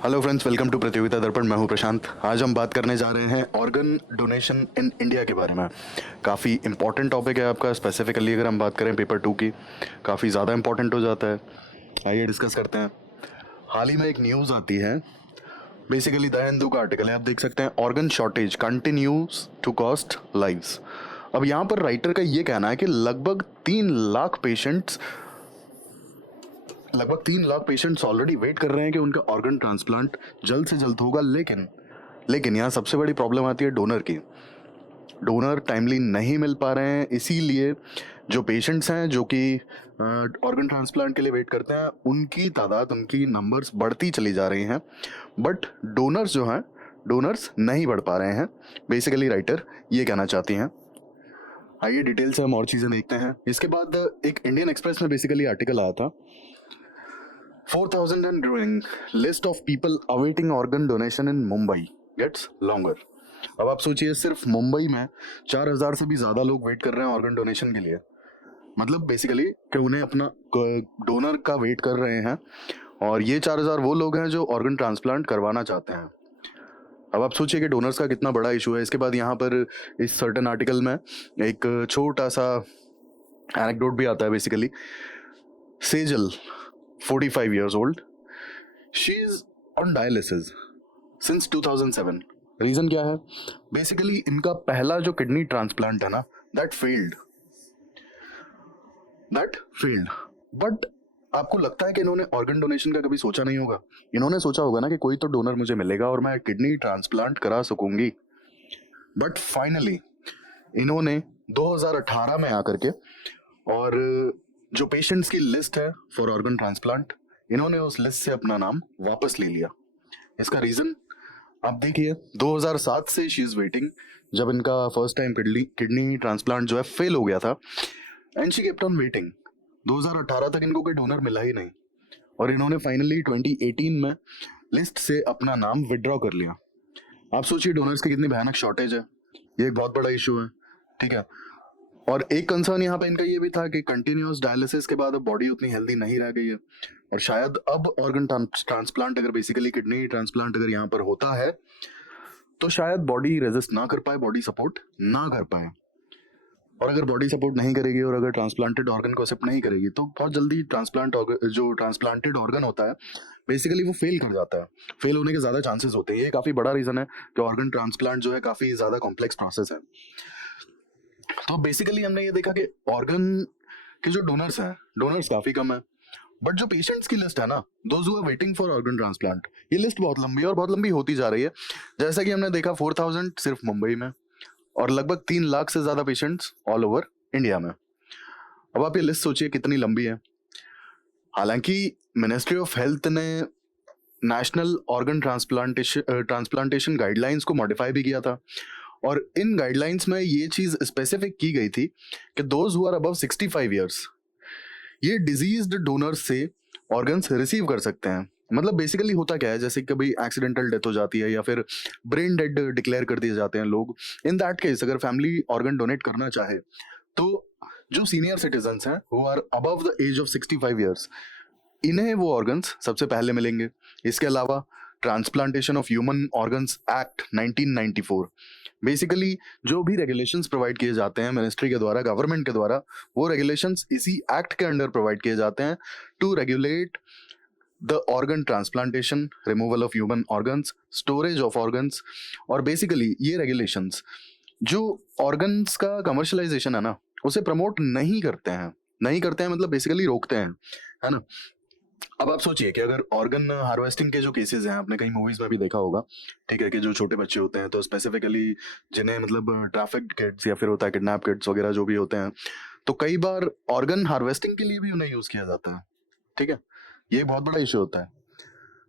Hello friends, welcome to प्रतियोगिता दर्पण। मैं हूं प्रशांत। आज हम बात करने जा रहे हैं ऑर्गन डोनेशन इन इंडिया के बारे में। काफ़ी इंपॉर्टेंट टॉपिक है आपका। स्पेसिफिकली अगर हम बात करें पेपर 2 की, काफ़ी ज़्यादा इंपॉर्टेंट हो जाता है। आइए डिस्कस करते हैं। हाल ही में एक न्यूज़ आती है, बेसिकली द हिंदू का आर्टिकल है, आप देख सकते हैं, organ shortage continues to cost lives. अब यहाँ पर राइटर का ये कहना है कि लगभग 3 लाख पेशेंट्स ऑलरेडी वेट कर रहे हैं कि उनका ऑर्गन ट्रांसप्लांट जल्द से जल्द होगा। लेकिन यहाँ सबसे बड़ी प्रॉब्लम आती है डोनर की। डोनर टाइमली नहीं मिल पा रहे हैं, इसीलिए जो पेशेंट्स हैं जो कि ऑर्गन ट्रांसप्लांट के लिए वेट करते हैं, उनकी तादाद, उनकी नंबर्स बढ़ती चली जा रही हैं। बट डोनर्स नहीं बढ़ पा रहे हैं। बेसिकली राइटर ये कहना चाहती हैं। आइए डिटेल से हम और चीज़ें देखते हैं। इसके बाद एक इंडियन एक्सप्रेस में बेसिकली आर्टिकल आया था, 4,000 and growing, list of people awaiting organ donation in Mumbai gets longer। अब आप सोचिए, सिर्फ मुंबई में 4,000 से भी ज़्यादा लोग वेट कर रहे हैं ऑर्गन डोनेशन के लिए। मतलब बेसिकली कि उन्हें अपना डोनर का वेट कर रहे हैं, और ये 4,000 वो लोग हैं जो ऑर्गन ट्रांसप्लांट करवाना चाहते हैं। अब आप सोचिए कि डोनर्स का कितना बड़ा इशू है। इसके बाद यहाँ पर इस सर्टेन आर्टिकल में एक छोटा सा एनेक्डोट भी आता है। Basically Sejal, 45 years old, she is on dialysis since 2007। Reason क्या है? बेसिकली इनका पहला जो किडनी ट्रांसप्लांट है ना, दैट फेल्ड। बट आपको लगता है कि इन्होंने ऑर्गन डोनेशन का कभी सोचा नहीं होगा? इन्होंने सोचा होगा ना कि कोई तो डोनर मुझे मिलेगा और मैं किडनी ट्रांसप्लांट करा सकूंगी। बट फाइनली इन्होंने 2018 में आकर के, और जो पेशेंट्स की लिस्ट है फॉर ऑर्गन ट्रांसप्लांट, इन्होंने उस लिस्ट से अपना नाम वापस ले लिया। इसका रीजन आप देखिए, 2007 से शी इज वेटिंग, जब इनका फर्स्ट टाइम किडनी ट्रांसप्लांट जो है फेल हो गया था, and she kept on waiting. 2018 तक इनको कोई डोनर मिला ही नहीं, और इन्होंने फाइनली 2018 में लिस्ट से अपना नाम विड्रॉ कर लिया। आप सोचिए डोनर्स की कितनी भयानक शॉर्टेज है। ये एक बहुत बड़ा इशू है, ठीक है। और एक कंसर्न यहाँ पे इनका ये भी था कि कंटिन्यूअस डायलिसिस के बाद अब बॉडी उतनी हेल्दी नहीं रह गई है, और शायद अब ऑर्गन ट्रांसप्लांट, अगर बेसिकली किडनी ट्रांसप्लांट अगर यहाँ पर होता है, तो शायद बॉडी रेजिस्ट ना कर पाए, बॉडी सपोर्ट ना कर पाए। और अगर बॉडी सपोर्ट नहीं करेगी और अगर ट्रांसप्लांटेड ऑर्गन को एक्सेप्ट नहीं करेगी, तो बहुत जल्दी जो ट्रांसप्लांटेड ऑर्गन होता है, बेसिकली वो फेल कर जाता है। फेल होने के ज्यादा चांसेस होते हैं। ये काफी बड़ा रीजन है कि ऑर्गन ट्रांसप्लांट जो है काफी ज्यादा कॉम्प्लेक्स प्रोसेस है। तो बेसिकली हमने ये देखा कि ऑर्गन के जो डोनर्स काफी कम है, बट जो पेशेंट्स की लिस्ट है ना, those who are waiting for organ transplant, ये लिस्ट बहुत लंबी है और बहुत लंबी होती जा रही है। जैसा कि हमने देखा, 4,000 सिर्फ मुंबई में, और लगभग 3 लाख से ज्यादा पेशेंट्स ऑल ओवर इंडिया में। अब आप ये लिस्ट सोचिए कितनी लंबी है। हालांकि मिनिस्ट्री ऑफ हेल्थ ने नेशनल ऑर्गन ट्रांसप्लांटेशन गाइडलाइंस को मॉडिफाई भी किया था, और इन गाइडलाइंस में ये चीज स्पेसिफिक की गई थी कि those who are above 65 years, ये डिजीज्ड डोनर्स से ऑर्गन्स रिसीव कर सकते हैं। मतलब बेसिकली होता क्या है, जैसे कभी एक्सीडेंटल डेथ हो जाती है या फिर ब्रेन डेड डिक्लेयर कर दिए जाते हैं लोग। इन दैट केस अगर फैमिली ऑर्गन डोनेट करना चाहे, तो जो सीनियर सिटीजन्स हैं who are above the age of 65 years, इन्हें वो ऑर्गन्स सबसे पहले मिलेंगे। इसके अलावा transplantation of human organs act 1994, basically जो भी रेगुलेशंस प्रोवाइड किए जाते हैं मिनिस्ट्री के द्वारा, गवर्नमेंट के द्वारा, वो रेगुलेशंस इसी एक्ट के अंडर प्रोवाइड किए जाते हैं to regulate the organ transplantation, removal of human organs, storage of organs. और बेसिकली ये रेगुलेशंस जो ऑर्गन्स का कमर्शलाइजेशन है ना, उसे प्रमोट नहीं करते हैं, मतलब बेसिकली रोकते हैं, है ना। अब आप सोचिए कि अगर ऑर्गन हार्वेस्टिंग के जो केसेस हैं, आपने कई मूवीज में भी देखा होगा, ठीक है, कि जो छोटे बच्चे होते हैं, तो स्पेसिफिकली जिन्हें मतलब ट्रैफिक्ड किड्स या फिर होता है किडनैप किड्स वगैरह जो भी होते हैं, तो कई बार ऑर्गन हार्वेस्टिंग के लिए भी उन्हें यूज किया जाता है, ठीक है। ये बहुत बड़ा इशू होता है।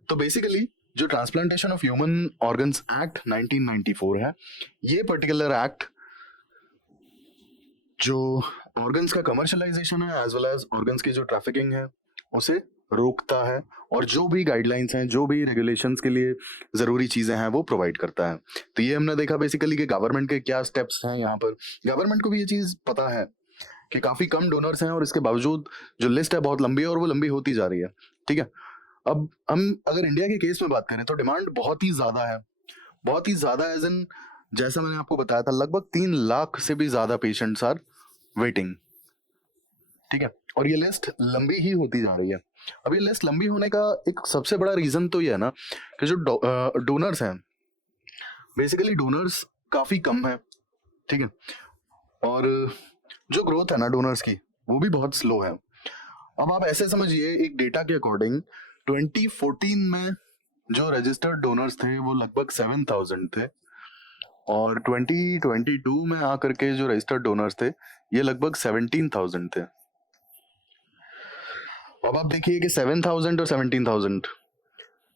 तो बेसिकली जो transplantation of human organs act 1994 है, ये पर्टिकुलर एक्ट जो ऑर्गन्स का कमर्शलाइजेशन है एज वेल एज ऑर्गन्स की जो ट्रैफिकिंग है, उसे रोकता है, और जो भी गाइडलाइंस हैं, जो भी रेगुलेशंस के लिए जरूरी चीजें हैं, वो प्रोवाइड करता है। तो ये हमने देखा बेसिकली कि गवर्नमेंट के क्या स्टेप्स हैं। यहाँ पर गवर्नमेंट को भी ये चीज पता है कि काफी कम डोनर्स हैं, और इसके बावजूद जो लिस्ट है बहुत लंबी है, और वो लंबी होती जा रही है, ठीक है। अब हम अगर इंडिया के केस में बात करें तो डिमांड बहुत ही ज्यादा है, बहुत ही ज्यादा, एज इन जैसा मैंने आपको बताया था लगभग 3 लाख से भी ज्यादा पेशेंट्स आर वेटिंग। ठीक है, और ये लिस्ट लंबी ही होती जा रही है। अब ये लिस्ट लंबी होने का एक सबसे बड़ा रीजन तो ये है ना कि जो डोनर्स हैं, बेसिकली डोनर्स काफी कम है। ठीक है, और जो ग्रोथ है ना डोनर्स की वो भी बहुत स्लो है। अब आप ऐसे समझिए, एक डेटा के अकॉर्डिंग 2014 में जो रजिस्टर्ड डोनर्स थे वो लगभग 7,000 थे, और 2022 में आकर के जो रजिस्टर्ड डोनर्स थे ये लगभग 17,000 थे। अब आप देखिए कि 7,000 और 17,000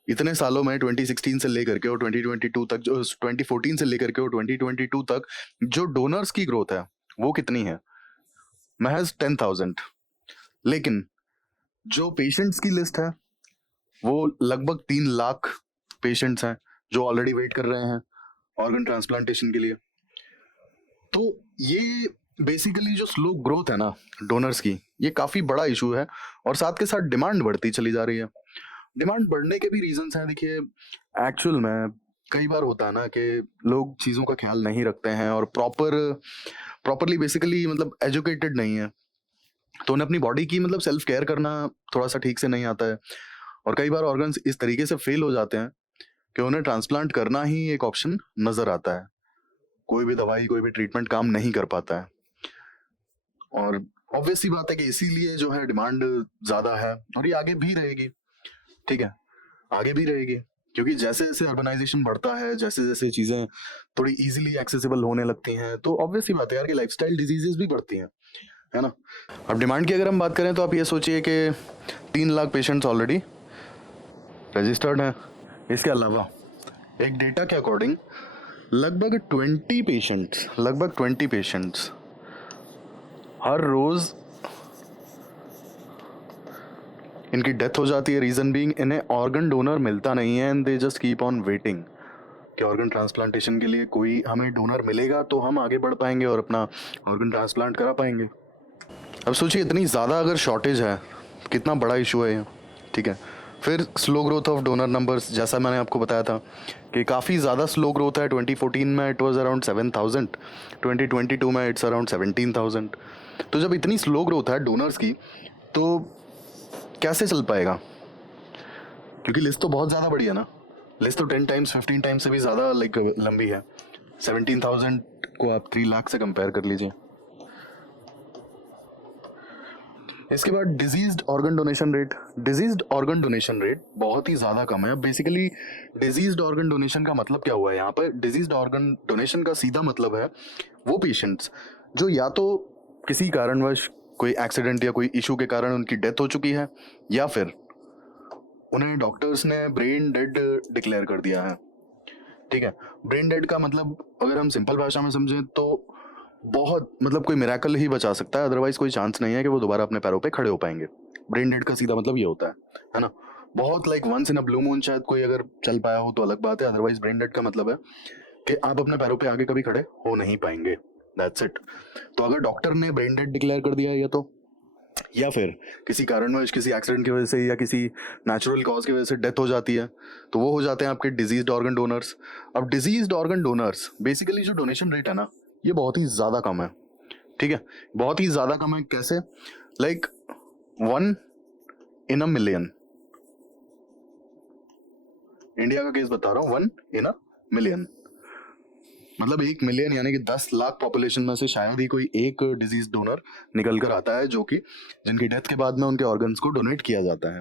इतने सालों में 2016 से लेकर के और 2022 तक, जो 2014 से लेकर के और 2022 तक जो डोनर्स की ग्रोथ है वो कितनी है? महज 10,000। लेकिन जो पेशेंट्स की लिस्ट है वो लगभग 3 लाख पेशेंट्स हैं जो ऑलरेडी वेट कर रहे हैं ऑर्गन ट्रांसप्लांटेशन के लिए। तो ये बेसिकली जो स्लो ग्रोथ है ना डोनर्स की, ये काफी बड़ा इशू है, और साथ के साथ डिमांड बढ़ती चली जा रही है। डिमांड बढ़ने के भी रीजंस हैं। देखिए, एक्चुअल में कई बार होता है ना कि लोग चीज़ों का ख्याल नहीं रखते हैं और प्रॉपरली बेसिकली मतलब एजुकेटेड नहीं है, तो उन्हें अपनी बॉडी की मतलब सेल्फ केयर करना थोड़ा सा ठीक से नहीं आता है, और कई बार ऑर्गन्स इस तरीके से फेल हो जाते हैं कि उन्हें ट्रांसप्लांट करना ही एक ऑप्शन नजर आता है। कोई भी दवाई, कोई भी ट्रीटमेंट काम नहीं कर पाता है, और ऑब्वियस सी बात है कि इसीलिए जो है डिमांड ज्यादा है, और ये आगे भी रहेगी। ठीक है, आगे भी रहेगी, क्योंकि जैसे जैसे अर्बनाइजेशन बढ़ता है, जैसे जैसे चीजें थोड़ी इजीली एक्सेसिबल होने लगती हैं, तो ऑब्वियस सी बात है यार कि लाइफस्टाइल डिजीजेस भी बढ़ती हैं, है ना। अब डिमांड की अगर हम बात करें तो आप ये सोचिए कि 3 लाख पेशेंट्स ऑलरेडी रजिस्टर्ड हैं। इसके अलावा एक डेटा के अकॉर्डिंग लगभग 20 पेशेंट्स हर रोज इनकी डेथ हो जाती है। रीजन बीइंग इन्हें ऑर्गन डोनर मिलता नहीं है, and they just keep on waiting कि ऑर्गन ट्रांसप्लांटेशन के लिए कोई हमें डोनर मिलेगा तो हम आगे बढ़ पाएंगे और अपना ऑर्गन ट्रांसप्लांट करा पाएंगे। अब सोचिए, इतनी ज़्यादा अगर शॉर्टेज है, कितना बड़ा इशू है ये। ठीक है, फिर slow growth of donor numbers, जैसा मैंने आपको बताया था कि काफ़ी ज़्यादा स्लो ग्रोथ है। 2014 में इट वाज अराउंड 7,000, 2022 में इट्स अराउंड 17,000। तो जब इतनी स्लो ग्रोथ है डोनर्स की, तो कैसे चल पाएगा? क्योंकि लिस्ट तो बहुत ज़्यादा बड़ी है ना, लिस्ट तो 10 टाइम्स 15 टाइम्स से भी ज़्यादा लाइक लंबी है। 17,000 को आप 3 लाख से कंपेयर कर लीजिए। इसके बाद डिजीज्ड ऑर्गन डोनेशन रेट बहुत ही ज़्यादा कम है। अब बेसिकली डिजीज्ड ऑर्गन डोनेशन का मतलब क्या हुआ है यहाँ पर? डिजीज्ड ऑर्गन डोनेशन का सीधा मतलब है वो पेशेंट्स जो या तो किसी कारणवश, कोई एक्सीडेंट या कोई इशू के कारण उनकी डेथ हो चुकी है, या फिर उन्हें डॉक्टर्स ने ब्रेन डेड डिक्लेयर कर दिया है। ठीक है, ब्रेन डेड का मतलब अगर हम सिंपल भाषा में समझें तो बहुत मतलब कोई मिराकल ही बचा सकता है, अदरवाइज कोई चांस नहीं है कि वो दोबारा अपने पैरों पे खड़े हो पाएंगे। ब्रेन डेड का सीधा मतलब ये होता है ना। बहुत like once in a blue moon शायद कोई अगर चल पाया हो तो अलग बात है, अदरवाइज ब्रेन डेड का मतलब है कि आप अपने पैरों पे आगे कभी खड़े हो नहीं पाएंगे, दैट्स इट। तो अगर डॉक्टर ने ब्रेन डेड डिक्लेयर कर दिया है, तो या फिर किसी कारणवश, किसी एक्सीडेंट की वजह से या किसी नेचुरल कॉज की वजह से डेथ हो जाती है, तो वो हो जाते हैं आपके डिजीज्ड ऑर्गन डोनर्स। अब डिजीज्ड ऑर्गन डोनर्स बेसिकली जो डोनेशन रेट है ना, ये बहुत ही ज़्यादा कम है। ठीक है, बहुत ही ज़्यादा कम है। कैसे? Like 1 in a million. India का केस बता रहा हूँ, 1 इन अ मिलियन, मतलब 1 मिलियन यानी कि 10 लाख पॉपुलेशन में से शायद ही कोई एक डिजीज डोनर निकल कर आता है जो कि जिनकी डेथ के बाद में उनके ऑर्गन्स को डोनेट किया जाता है।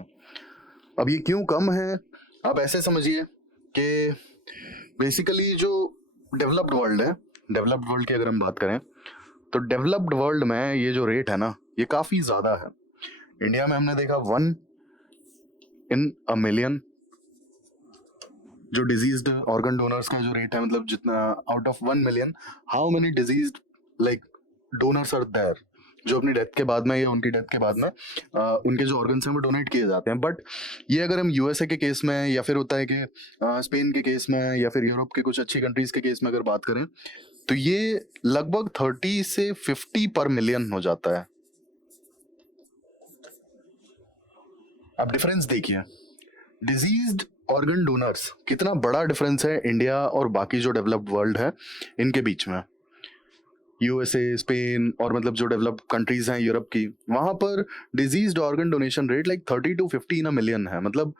अब ये क्यों कम है? आप ऐसे समझिए कि बेसिकली जो डेवलप्ड वर्ल्ड है, डेवलप्ड वर्ल्ड की अगर हम बात करें तो डेवलप्ड वर्ल्ड में ये जो रेट है ना, ये काफ़ी ज़्यादा है। इंडिया में हमने देखा 1 इन अ मिलियन जो डिजीज्ड ऑर्गन डोनर्स का जो रेट है, मतलब जितना out of 1 million how many deceased like donors are there जो अपनी डेथ के बाद में या उनकी डेथ के बाद में उनके जो ऑर्गन्स हैं वो डोनेट किए जाते हैं। बट ये अगर हम यूएसए के केस में, या फिर होता है कि स्पेन के केस में, या फिर यूरोप के कुछ अच्छी कंट्रीज के केस में अगर बात करें तो ये लगभग 30 से 50 पर मिलियन हो जाता है। अब डिफरेंस देखिए, डिजीज्ड ऑर्गन डोनर्स, कितना बड़ा डिफरेंस है इंडिया और बाकी जो डेवलप्ड वर्ल्ड है इनके बीच में। यूएसए, स्पेन और मतलब जो डेवलप्ड कंट्रीज हैं यूरोप की, वहां पर diseased organ donation rate like 30 to 50 in a million है। मतलब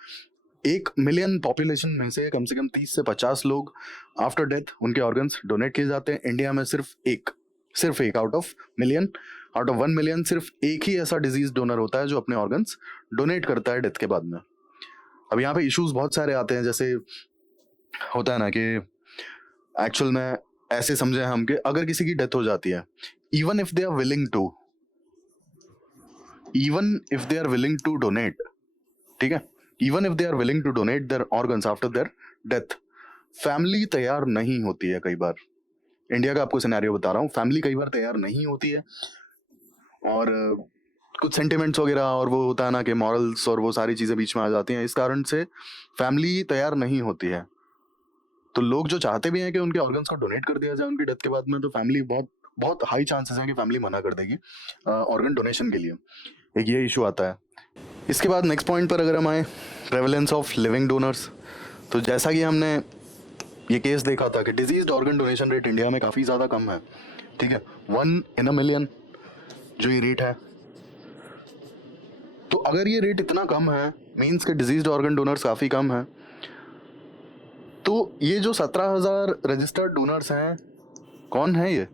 1 मिलियन पॉपुलेशन में से कम 30 से 50 लोग आफ्टर डेथ उनके ऑर्गन्स डोनेट किए जाते हैं। इंडिया में सिर्फ एक आउट ऑफ 1 मिलियन सिर्फ एक ही ऐसा डिजीज डोनर होता है जो अपने ऑर्गन्स डोनेट करता है डेथ के बाद में। अब यहाँ पे इश्यूज बहुत सारे आते हैं, जैसे होता है ना कि एक्चुअल में ऐसे समझे हम कि अगर किसी की डेथ हो जाती है, even if they are willing to donate, ठीक है, even if they are willing to donate their organs after their death, family तैयार नहीं होती है कई बार। इंडिया का आपको सिनेरियो बता रहा हूँ, फैमिली कई बार तैयार नहीं होती है और कुछ सेंटिमेंट्स वगैरह और वो होता है ना कि मॉरल्स और वो सारी चीज़ें बीच में आ जाती हैं, इस कारण से फैमिली तैयार नहीं होती है। तो लोग जो चाहते भी हैं कि उनके ऑर्गन्स को डोनेट कर दिया जाए उनकी डेथ के बाद में, तो फैमिली बहुत हाई चांसेस हैं कि फैमिली मना कर देगी ऑर्गन डोनेशन के लिए। एक ये इशू आता है। इसके बाद नेक्स्ट पॉइंट पर अगर हम आए, प्रेवलेंस ऑफ लिविंग डोनर्स, तो जैसा कि हमने ये केस देखा था कि diseased organ donation rate India में काफ़ी ज़्यादा कम है, ठीक है, 1 in a million जो ये रेट है। तो अगर ये रेट इतना कम है, मीन्स के डिजीज्ड ऑर्गन डोनर्स काफ़ी कम है, तो ये जो 17,000 रजिस्टर्ड डोनर्स हैं, कौन है ये?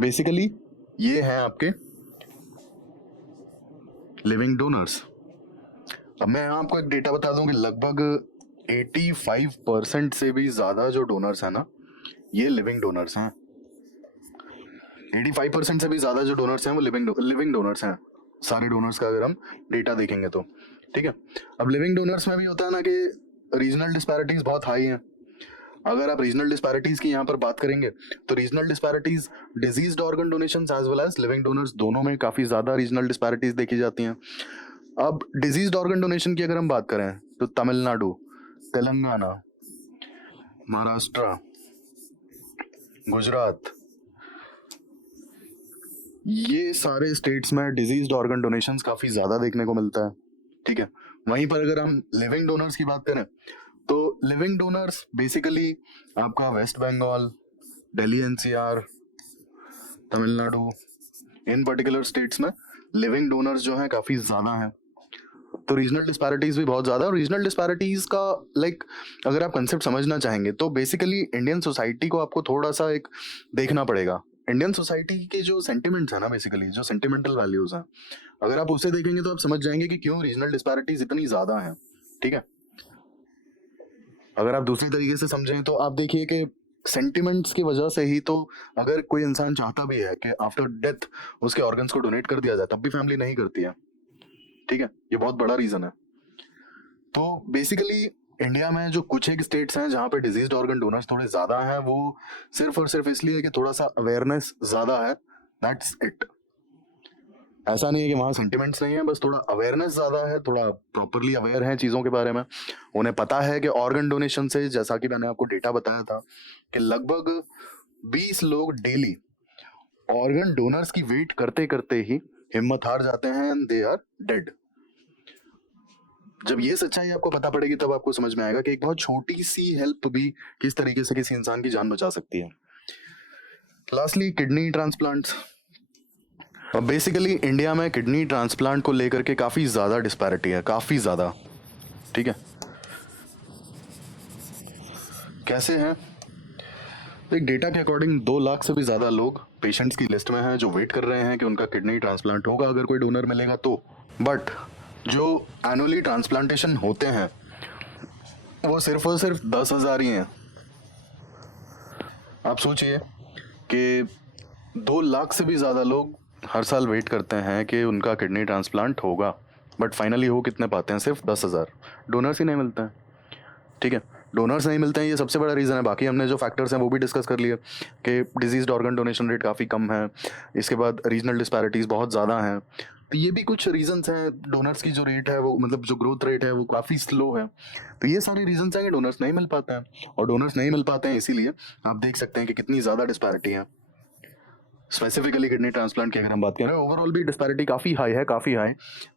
बेसिकली ये हैं आपके लिविंग डोनर्स। अब मैं आपको एक डेटा बता दूं कि लगभग 85% से भी ज़्यादा जो डोनर्स हैं ना, ये लिविंग डोनर्स हैं। 85% से भी ज़्यादा जो डोनर्स हैं वो लिविंग डोनर्स हैं, सारे डोनर्स का अगर हम डेटा देखेंगे तो, ठीक है। अब लिविंग डोनर्स में भी होता है ना कि रीजनल डिस्पैरिटीज बहुत हाई हैं। अगर आप रीजनल डिस्पैरिटीज की यहाँ पर बात करेंगे तो regional disparities deceased organ donations as well as living donors दोनों में काफ़ी ज़्यादा रीजनल डिस्पैरिटीज देखी जाती हैं। अब डिजीज्ड ऑर्गन डोनेशन की अगर हम बात करें तो तमिलनाडु, तेलंगाना, महाराष्ट्र, गुजरात, ये सारे स्टेट्स में डिजीज्ड ऑर्गन डोनेशंस काफ़ी ज़्यादा देखने को मिलता है, ठीक है। वहीं पर अगर हम लिविंग डोनर्स की बात करें तो लिविंग डोनर्स बेसिकली आपका West Bengal, Delhi NCR, Tamil Nadu, in particular states में लिविंग डोनर्स जो हैं काफ़ी ज़्यादा हैं। तो रीजनल डिस्पैरिटीज भी बहुत ज़्यादा, और रीजनल डिस्पैरिटीज का अगर आप कंसेप्ट समझना चाहेंगे तो बेसिकली इंडियन सोसाइटी को आपको थोड़ा सा एक देखना पड़ेगा। इंडियन सोसाइटी के जो सेंटिमेंट्स है ना, बेसिकली जो सेंटिमेंटल वैल्यूज हैं, अगर आप उसे देखेंगे तो आप समझ जाएंगे कि क्यों रीजनल डिस्पैरिटीज इतनी ज़्यादा हैं, ठीक है। अगर आप दूसरी तरीके से समझें तो आप देखिए कि सेंटिमेंट्स की वजह से ही तो अगर कोई इंसान चाहता भी है कि आफ्टर डेथ उसके ऑर्गन्स को डोनेट कर दिया जाए, तब भी फैमिली नहीं करती है, ठीक है। ये बहुत बड़ा रीजन है। तो बेसिकली इंडिया में जो कुछ एक स्टेट्स हैं जहाँ पे डिजीज्ड ऑर्गन डोनर्स थोड़े ज़्यादा हैं, वो सिर्फ और सिर्फ इसलिए कि थोड़ा सा अवेयरनेस ज़्यादा है, दैट्स इट। ऐसा नहीं है कि वहाँ सेंटिमेंट्स नहीं है, बस थोड़ा अवेयरनेस ज़्यादा है, थोड़ा प्रॉपरली अवेयर हैं चीज़ों के बारे में। उन्हें पता है कि ऑर्गन डोनेशन से, जैसा कि मैंने आपको डेटा बताया था कि लगभग 20 लोग डेली ऑर्गन डोनर्स की वेट करते करते ही हिम्मत हार जाते हैं एंड दे आर डेड। जब ये सच्चाई आपको पता पड़ेगी तब आपको समझ में आएगा कि एक बहुत छोटी सी हेल्प भी किस तरीके से किसी इंसान की जान बचा सकती है। Lastly kidney transplants. अब बेसिकली इंडिया में किडनी ट्रांसप्लांट को लेकर के काफ़ी ज़्यादा डिस्पैरिटी है, काफ़ी ज़्यादा, ठीक है। कैसे है? एक डेटा के अकॉर्डिंग 2 लाख से भी ज़्यादा लोग पेशेंट्स की लिस्ट में हैं जो वेट कर रहे हैं कि उनका किडनी ट्रांसप्लांट होगा अगर कोई डोनर मिलेगा तो। बट जो एनुअली ट्रांसप्लांटेशन होते हैं वो सिर्फ और सिर्फ 10,000 ही हैं। आप सोचिए कि 2 लाख से भी ज़्यादा लोग हर साल वेट करते हैं कि उनका किडनी ट्रांसप्लांट होगा, बट फाइनली हो कितने पाते हैं? सिर्फ 10,000। डोनर्स ही नहीं मिलते हैं, ठीक है। डोनर्स नहीं मिलते हैं, ये सबसे बड़ा रीज़न है। बाकी हमने जो फैक्टर्स हैं वो भी डिस्कस कर लिए कि डिजीज्ड ऑर्गन डोनेशन रेट काफ़ी कम है, इसके बाद रीजनल डिस्पैरिटीज़ बहुत ज़्यादा हैं। तो ये भी कुछ रीजंस हैं। डोनर्स की जो रेट है वो, मतलब जो ग्रोथ रेट है वो काफ़ी स्लो है। तो ये सारे रीजंस हैं कि डोनर्स नहीं मिल पाते हैं, और डोनर्स नहीं मिल पाते हैं इसीलिए आप देख सकते हैं कि कितनी ज़्यादा डिस्पैरिटी है। स्पेसिफिकली किडनी ट्रांसप्लांट की अगर हम बात करें, ओवरऑल भी डिस्पैरिटी काफ़ी हाई है, काफ़ी high.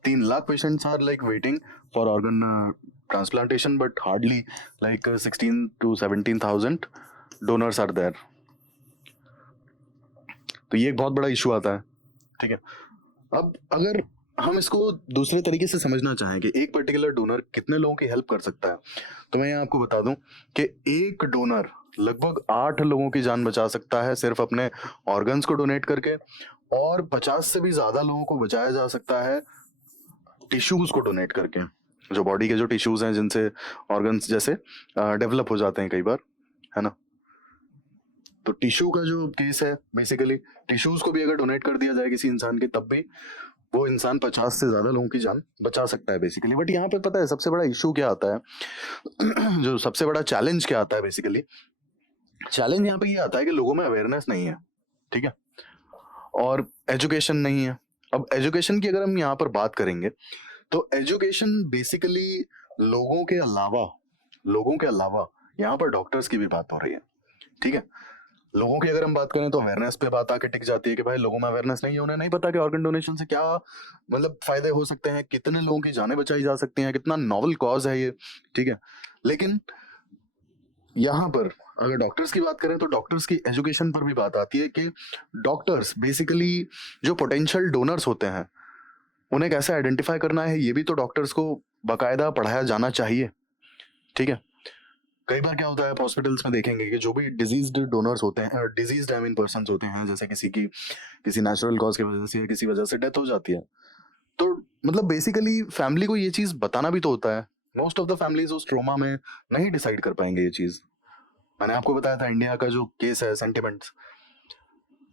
3 lakh patients are like waiting for organ transplantation, but hardly like 16 to 17,000 donors are there. तो ये एक बहुत बड़ा इशू आता है, ठीक है। अब अगर हम इसको दूसरे तरीके से समझना चाहें कि एक पर्टिकुलर डोनर कितने लोगों की हेल्प कर सकता है, तो मैं यहाँ आपको बता दूं कि एक डोनर लगभग 8 लोगों की जान बचा सकता है सिर्फ अपने ऑर्गन्स को डोनेट करके, और 50 से भी ज्यादा लोगों को बचाया जा सकता है टिश्यूज को डोनेट करके, जो बॉडी के जो टिश्यूज हैं जिनसे ऑर्गन्स जैसे डेवलप हो जाते हैं कई बार, है ना। तो टिश्यू का जो केस है, बेसिकली टिश्यूज को भी अगर डोनेट कर दिया जाए किसी इंसान के, तब भी वो इंसान 50 से ज्यादा लोगों की जान बचा सकता है बेसिकली। बट यहाँ पे पता है सबसे बड़ा इशू क्या आता है जो सबसे बड़ा चैलेंज क्या आता है, बेसिकली चैलेंज यहाँ पे ये आता है कि लोगों में अवेयरनेस नहीं है, ठीक है, और एजुकेशन नहीं है। अब एजुकेशन की अगर हम यहाँ पर बात करेंगे, तो एजुकेशन बेसिकली लोगों के अलावा यहाँ पर डॉक्टर्स की भी बात हो रही है, ठीक है। लोगों की अगर हम बात करें तो अवेयरनेस पे बात आके टिक जाती है कि भाई लोगों में अवेयरनेस नहीं है, उन्हें नहीं पता कि ऑर्गन डोनेशन से क्या मतलब फायदे हो सकते हैं, कितने लोगों की जानें बचाई जा सकती हैं, कितना नॉवल कॉज है ये, ठीक है। लेकिन यहाँ पर अगर डॉक्टर्स की बात करें तो डॉक्टर्स की एजुकेशन पर भी बात आती है कि डॉक्टर्स बेसिकली जो पोटेंशियल डोनर्स होते हैं उन्हें कैसे आइडेंटिफाई करना है, ये भी तो डॉक्टर्स को बाकायदा पढ़ाया जाना चाहिए, ठीक है। कई बार क्या होता है, हॉस्पिटल्स में देखेंगे कि जो भी डिजीज्ड डोनर्स होते हैं, डिजीज्ड आई मीन पर्सन होते हैं, जैसे किसी नेचुरल कॉज की वजह से या किसी वजह से डेथ हो जाती है, तो मतलब बेसिकली फैमिली को ये चीज बताना भी तो होता है। मोस्ट ऑफ द फैमिलीज उस ट्रोमा में नहीं डिसाइड कर पाएंगे ये चीज। मैंने आपको बताया था इंडिया का जो केस है सेंटिमेंट्स,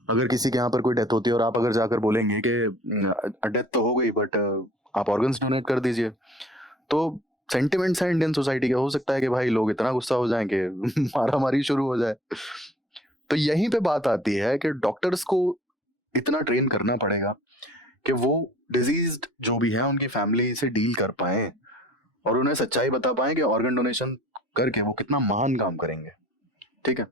अगर किसी के यहाँ पर कोई डेथ होती है और आप अगर जाकर बोलेंगे कि डेथ तो हो गई बट आप ऑर्गन्स डोनेट कर दीजिए, तो सेंटिमेंट्स हैं इंडियन सोसाइटी के, हो सकता है कि भाई लोग इतना गुस्सा हो जाएं कि मारा मारी शुरू हो जाए। तो यहीं पे बात आती है कि डॉक्टर्स को इतना ट्रेन करना पड़ेगा कि वो डिजीज्ड जो भी है उनकी फैमिली से डील कर पाए और उन्हें सच्चाई बता पाए कि ऑर्गन डोनेशन करके वो कितना महान काम करेंगे, ठीक है।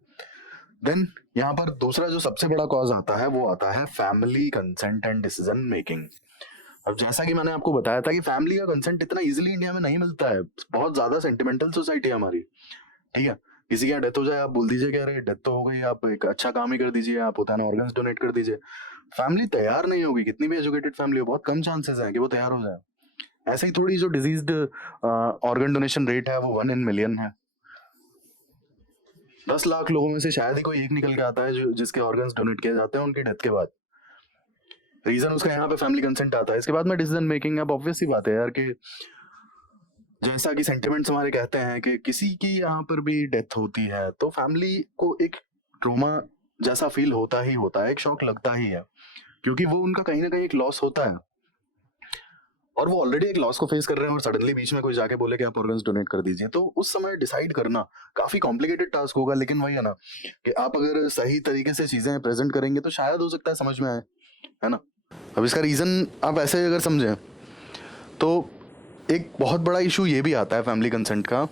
देन यहाँ पर दूसरा जो सबसे बड़ा कॉज आता है वो आता है family consent and decision making. अब जैसा कि मैंने आपको बताया था कि फैमिली का कंसेंट इतना इजीली इंडिया में नहीं मिलता है, बहुत ज्यादा सेंटिमेंटल सोसाइटी है हमारी, ठीक है। किसी की यहाँ डेथ हो जाए आप बोल दीजिए कि अरे डेथ तो हो गई, आप एक अच्छा काम ही कर दीजिए, आप होता है ना ऑर्गन्स डोनेट कर दीजिए। फैमिली तैयार नहीं होगी, कितनी भी एजुकेटेड फैमिली हो, बहुत कम चांसेस हैं कि वो तैयार हो जाए। ऐसे ही थोड़ी जो डिजीज्ड ऑर्गन डोनेशन रेट है वो 1 in million है। 10 लाख लोगों में से शायद ही कोई एक निकल के आता है जो जिसके ऑर्गन्स डोनेट किए जाते हैं उनकी डेथ के बाद। रीजन उसका यहाँ पे फैमिली कंसेंट आता है। इसके बाद में डिसीजन मेकिंग, अब ऑब्वियस सी बात है यार कि जैसा कि सेंटिमेंट्स हमारे कहते हैं कि किसी की यहाँ पर भी डेथ होती है तो फैमिली को एक ट्रॉमा जैसा फील होता ही होता है, एक शॉक लगता ही है, क्योंकि वो उनका कहीं ना कहीं एक लॉस होता है और वो ऑलरेडी एक लॉस को फेस कर रहे हैं और सडनली बीच में कोई जाके बोले कि आप ऑर्गन्स डोनेट कर दीजिए, तो उस समय डिसाइड करना काफी कॉम्प्लिकेटेड टास्क होगा। लेकिन वही है ना कि आप अगर सही तरीके से चीजें प्रेजेंट करेंगे तो शायद हो सकता है समझ में आए, है ना। अब इसका रीजन आप ऐसे अगर समझें तो एक बहुत बड़ा इशू ये भी आता है फैमिली कंसेंट का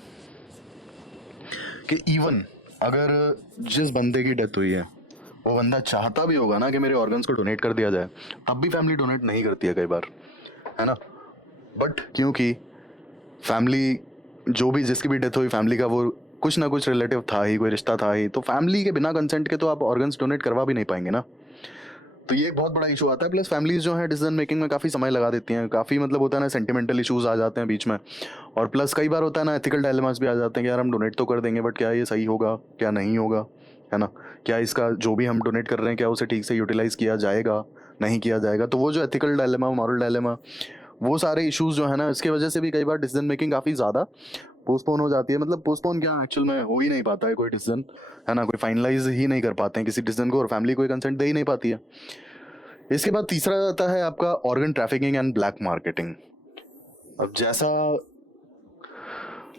कि इवन अगर जिस बंदे की डेथ हुई है वो बंदा चाहता भी होगा ना कि मेरे ऑर्गन्स को डोनेट कर दिया जाए, तब भी फैमिली डोनेट नहीं करती है कई बार, है ना। बट क्योंकि फैमिली जो भी जिसकी भी डेथ हुई, फैमिली का वो कुछ ना कुछ रिलेटिव था ही, कोई रिश्ता था ही, तो फैमिली के बिना कंसेंट के तो आप ऑर्गन्स डोनेट करवा भी नहीं पाएंगे ना। तो ये एक बहुत बड़ा इशू आता है। प्लस फैमिलीज जो है डिसीजन मेकिंग में काफ़ी समय लगा देती हैं, काफ़ी मतलब होता है ना सेंटिमेंटल इश्यूज आ जाते हैं बीच में, और प्लस कई बार होता है ना एथिकल डायलेमास भी आ जाते हैं कि यार हम डोनेट तो कर देंगे बट क्या ये सही होगा, क्या नहीं होगा, है ना। क्या इसका जो भी हम डोनेट कर रहे हैं क्या उसे ठीक से यूटिलाइज किया जाएगा, नहीं किया जाएगा। तो वो जो एथिकल डायलेमा, मॉरल डायलेमा, वो सारे इश्यूज जो है ना, इसके वजह से भी कई बार डिसीजन मेकिंग काफ़ी ज़्यादा पोस्टपोन हो जाती है। मतलब पोस्टपोन क्या, एक्चुअल में हो ही नहीं पाता है कोई डिसीजन, है ना, कोई फाइनलाइज ही नहीं कर पाते हैं किसी डिसीजन को और फैमिली कोई कंसेंट दे ही नहीं पाती है। इसके बाद तीसरा आता है आपका organ trafficking and black marketing. अब जैसा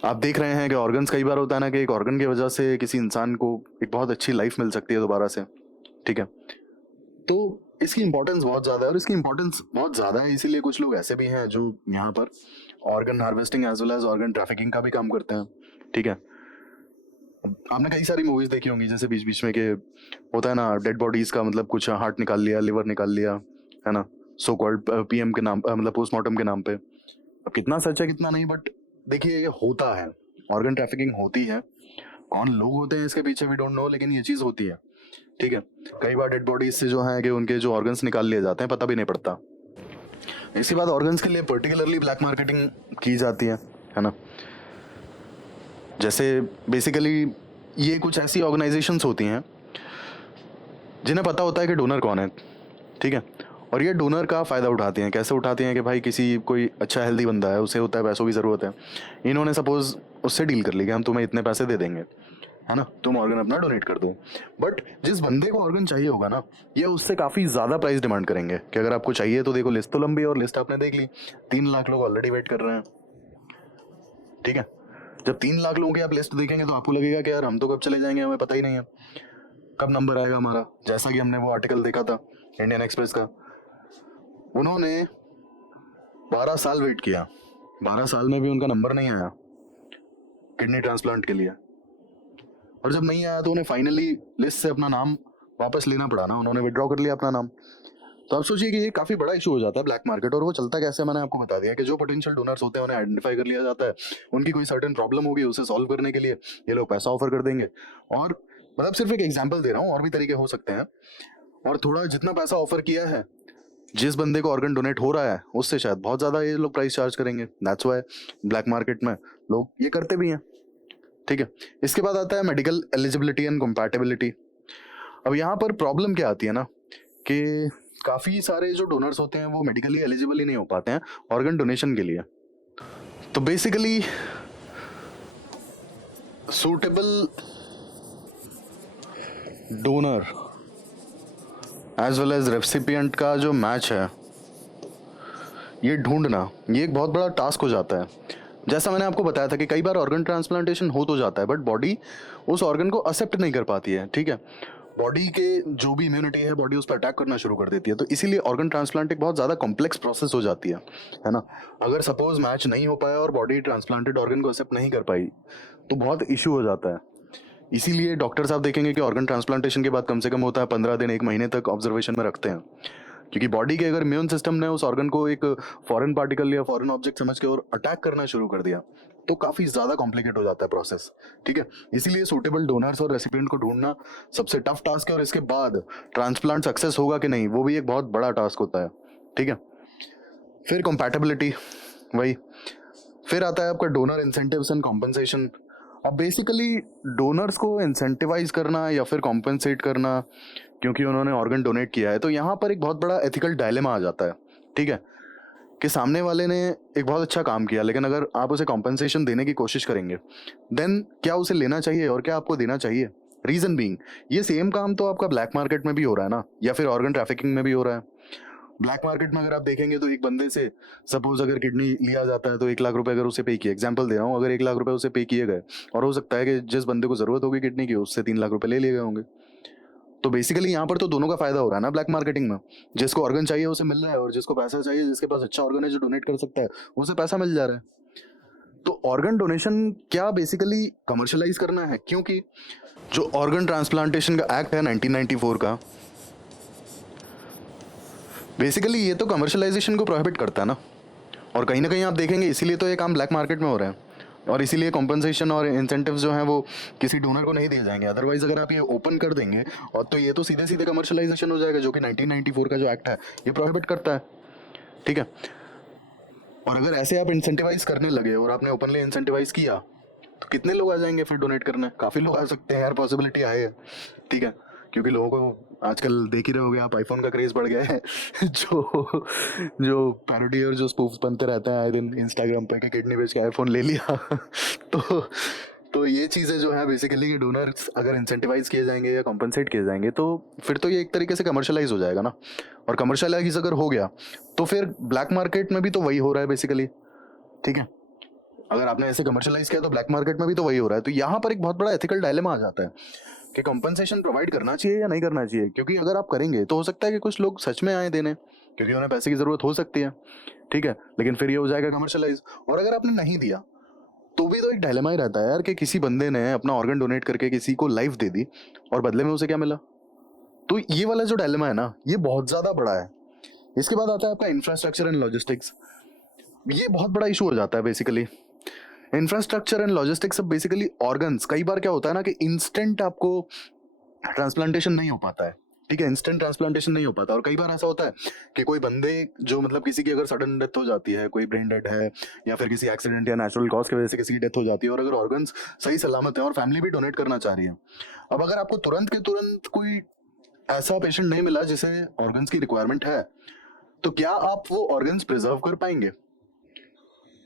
आप देख रहे हैं कि ऑर्गन्स कई बार होता है ना कि एक ऑर्गन की वजह से किसी इंसान को एक बहुत अच्छी लाइफ मिल सकती है दोबारा से, ठीक है। तो इसकी इंपॉर्टेंस बहुत ज़्यादा है और इसकी इंपॉर्टेंस बहुत ज़्यादा है इसीलिए कुछ लोग ऐसे भी हैं जो यहाँ पर organ harvesting as well as organ trafficking का भी काम करते हैं, ठीक है। आपने कई सारी मूवीज देखी होंगी, जैसे बीच बीच में के होता है ना डेड बॉडीज का, मतलब कुछ हार्ट निकाल लिया, लिवर निकाल लिया, है ना, सो कॉल्ड पीएम के नाम, मतलब पोस्टमार्टम के नाम पे। अब कितना सच है कितना नहीं, बट देखिए ये होता है, ऑर्गन ट्रैफिकिंग होती है। कौन लोग होते हैं इसके पीछे वी डोंट नो, लेकिन ये चीज होती है। ठीक है, कई बार डेड बॉडीज से जो है कि उनके जो ऑर्गन्स निकाल लिए जाते हैं, पता भी नहीं पड़ता। इसके बाद ऑर्गन्स के लिए पर्टिकुलरली ब्लैक मार्केटिंग की जाती है ना। जैसे बेसिकली ये कुछ ऐसी ऑर्गेनाइजेशंस होती हैं जिन्हें पता होता है कि डोनर कौन है, ठीक है, और ये डोनर का फ़ायदा उठाते हैं। कैसे उठाते हैं कि भाई किसी कोई अच्छा हेल्दी बंदा है, उसे होता है पैसों की ज़रूरत है, इन्होंने सपोज उससे डील कर ली कि हम तुम्हें इतने पैसे दे देंगे, है ना, तुम ऑर्गन अपना डोनेट कर दो। बट जिस बंदे को ऑर्गन चाहिए होगा ना, ये उससे काफ़ी ज़्यादा प्राइस डिमांड करेंगे कि अगर आपको चाहिए तो देखो लिस्ट तो लंबी है, और लिस्ट आपने देख ली, 3 लाख लोग ऑलरेडी वेट कर रहे हैं। ठीक है, जब 3 लाख लोगों की आप लिस्ट देखेंगे तो आपको लगेगा कि यार हम तो कब चले जाएंगे, हमें पता ही नहीं है कब नंबर आएगा हमारा। जैसा कि हमने वो आर्टिकल देखा था इंडियन एक्सप्रेस का, उन्होंने 12 साल वेट किया, 12 साल में भी उनका नंबर नहीं आया किडनी ट्रांसप्लांट के लिए, और जब नहीं आया तो उन्हें फाइनली लिस्ट से अपना नाम वापस लेना पड़ा ना, उन्होंने विड्रॉ कर लिया अपना नाम। तो आप सोचिए कि ये काफ़ी बड़ा इशू हो जाता है ब्लैक मार्केट। और वो चलता कैसे, मैंने आपको बता दिया कि जो पोटेंशियल डोनर्स होते हैं उन्हें आइडेंटिफाई कर लिया जाता है, उनकी कोई सर्टेन प्रॉब्लम होगी, उसे सॉल्व करने के लिए ये लोग पैसा ऑफर कर देंगे। और मतलब सिर्फ एक एग्जाम्पल दे रहा हूँ, और भी तरीके हो सकते हैं। और थोड़ा जितना पैसा ऑफर किया है जिस बंदे को ऑर्गन डोनेट हो रहा है, उससे शायद बहुत ज़्यादा ये लोग प्राइस चार्ज करेंगे। दैट्स व्हाई ब्लैक मार्केट में लोग ये करते भी हैं। ठीक है, इसके बाद आता है मेडिकल एलिजिबिलिटी एंड कंपैटिबिलिटी। अब यहाँ पर प्रॉब्लम क्या आती है ना कि काफ़ी सारे जो डोनर्स होते हैं वो मेडिकली एलिजिबल ही नहीं हो पाते हैं ऑर्गन डोनेशन के लिए। तो basically suitable donor as well as recipient का जो मैच है, ये ढूंढना, ये एक बहुत बड़ा टास्क हो जाता है। जैसा मैंने आपको बताया था कि कई बार ऑर्गन ट्रांसप्लांटेशन हो तो जाता है, बट बॉडी उस ऑर्गन को एक्सेप्ट नहीं कर पाती है। ठीक है, बॉडी के जो भी इम्यूनिटी है, बॉडी उस पर अटैक करना शुरू कर देती है। तो इसीलिए ऑर्गन ट्रांसप्लांट एक बहुत ज़्यादा कॉम्प्लेक्स प्रोसेस हो जाती है ना। अगर सपोज मैच नहीं हो पाया और बॉडी ट्रांसप्लांटेड ऑर्गन को एक्सेप्ट नहीं कर पाई तो बहुत इशू हो जाता है। इसीलिए डॉक्टर साहब देखेंगे कि ऑर्गन ट्रांसप्लांटेशन के बाद कम से कम होता है 15 दिन 1 महीने तक ऑब्जर्वेशन में रखते हैं, क्योंकि बॉडी के अगर इम्यून सिस्टम ने उस ऑर्गन को एक फॉरेन पार्टिकल या फॉरेन ऑब्जेक्ट समझ के और अटैक करना शुरू कर दिया तो काफ़ी ज़्यादा कॉम्प्लिकेट हो जाता है प्रोसेस। ठीक है, इसीलिए सूटेबल डोनर्स और रेसिपिएंट को ढूंढना सबसे टफ टास्क है, और इसके बाद ट्रांसप्लांट सक्सेस होगा कि नहीं वो भी एक बहुत बड़ा टास्क होता है। ठीक है, फिर कंपैटिबिलिटी, वही फिर आता है आपका डोनर इंसेंटिव्स एंड कॉम्पनसेशन। अब बेसिकली डोनर्स को इंसेंटिवाइज करना या फिर कॉम्पनसेट करना क्योंकि उन्होंने ऑर्गन डोनेट किया है, तो यहाँ पर एक बहुत बड़ा एथिकल डायलेमा आ जाता है। ठीक है, कि सामने वाले ने एक बहुत अच्छा काम किया, लेकिन अगर आप उसे कॉम्पनसेशन देने की कोशिश करेंगे देन क्या उसे लेना चाहिए और क्या आपको देना चाहिए। रीजन बीइंग, ये सेम काम तो आपका ब्लैक मार्केट में भी हो रहा है ना, या फिर ऑर्गन ट्रैफिकिंग में भी हो रहा है। ब्लैक मार्केट में अगर आप देखेंगे तो एक बंदे से सपोज अगर किडनी लिया जाता है तो 1 लाख रुपए अगर उसे पे किए, एग्जाम्पल दे रहा हूँ, अगर 1 लाख रुपए उसे पे किए गए और हो सकता है कि जिस बंदे को जरूरत होगी किडनी की उससे 3 लाख रुपए ले लिए गए होंगे, तो बेसिकली यहाँ पर तो दोनों का फायदा हो रहा है ना ब्लैक मार्केटिंग में। जिसको ऑर्गन चाहिए उसे मिल रहा है, और जिसको पैसा चाहिए, जिसके पास अच्छा ऑर्गन है जो डोनेट कर सकता है, उसे पैसा मिल जा रहा है। तो ऑर्गन डोनेशन क्या बेसिकली कमर्शलाइज करना है, क्योंकि जो ऑर्गन ट्रांसप्लांटेशन का एक्ट है 1994 का, बेसिकली ये तो कमर्शलाइजेशन को प्रोहिबिट करता है ना। और कहीं ना कहीं आप देखेंगे इसीलिए तो ये काम ब्लैक मार्केट में हो रहा है, और इसीलिए कॉम्पनसेशन और इंसेंटिव्स जो हैं वो किसी डोनर को नहीं दिए जाएंगे। अदरवाइज अगर आप ये ओपन कर देंगे और तो ये तो सीधे सीधे कमर्शलाइजेशन हो जाएगा, जो कि 1994 का जो एक्ट है ये प्रोहिबिट करता है। ठीक है, और अगर ऐसे आप इंसेंटिवाइज करने लगे और आपने ओपनली इंसेंटिवाइज किया तो कितने लोग आ जाएंगे फिर डोनेट करने, काफ़ी लोग आ सकते हैं यार, पॉसिबिलिटी है। ठीक है, क्योंकि लोगों को आजकल देख ही रहे होगे आप, आईफोन का क्रेज बढ़ गया है जो जो पैरोडी और जो स्पूफ बनते रहते हैं आए दिन इंस्टाग्राम पे कि किडनी बेच के आईफोन ले लिया तो तो ये चीज़ें जो है बेसिकली कि डोनर्स अगर इंसेंटिवाइज किए जाएंगे या कॉम्पनसेट किए जाएंगे तो फिर तो ये एक तरीके से कमर्शलाइज हो जाएगा ना। और कमर्शलाइज अगर हो गया तो फिर ब्लैक मार्केट में भी तो वही हो रहा है बेसिकली। ठीक है, अगर आपने ऐसे कमर्शलाइज किया तो ब्लैक मार्केट में भी तो वही हो रहा है। तो यहाँ पर एक बहुत बड़ा एथिकल डायलेमा आ जाता है कि कंपनसेशन प्रोवाइड करना चाहिए या नहीं करना चाहिए, क्योंकि अगर आप करेंगे तो हो सकता है कि कुछ लोग सच में आए देने क्योंकि उन्हें पैसे की ज़रूरत हो सकती है। ठीक है, लेकिन फिर ये हो जाएगा कमर्शलाइज। और अगर आपने नहीं दिया तो भी तो एक डायलेमा ही रहता है यार कि किसी बंदे ने अपना ऑर्गन डोनेट करके किसी को लाइफ दे दी और बदले में उसे क्या मिला। तो ये वाला जो डायलेमा है ना, ये बहुत ज्यादा बड़ा है। इसके बाद आता है आपका इंफ्रास्ट्रक्चर एंड लॉजिस्टिक्स। ये बहुत बड़ा इशू हो जाता है बेसिकली। इंफ्रास्ट्रक्चर एंड लॉजिस्टिक्स अब बेसिकली ऑर्गन्स, कई बार क्या होता है ना कि इंस्टेंट आपको ट्रांसप्लांटेशन नहीं हो पाता है। ठीक है, इंस्टेंट ट्रांसप्लांटेशन नहीं हो पाता, और कई बार ऐसा होता है कि कोई बंदे जो मतलब किसी की अगर सडन डेथ हो जाती है, कोई ब्रेन डेड है या फिर किसी एक्सीडेंट या नेचुरल कॉज की वजह से किसी की डेथ हो जाती है, और अगर ऑर्गन्स सही सलामत है और फैमिली भी डोनेट करना चाह रही है, अब अगर आपको तुरंत के तुरंत कोई ऐसा पेशेंट नहीं मिला जिसे ऑर्गन्स की रिक्वायरमेंट है, तो क्या आप वो ऑर्गन्स प्रिजर्व कर पाएंगे?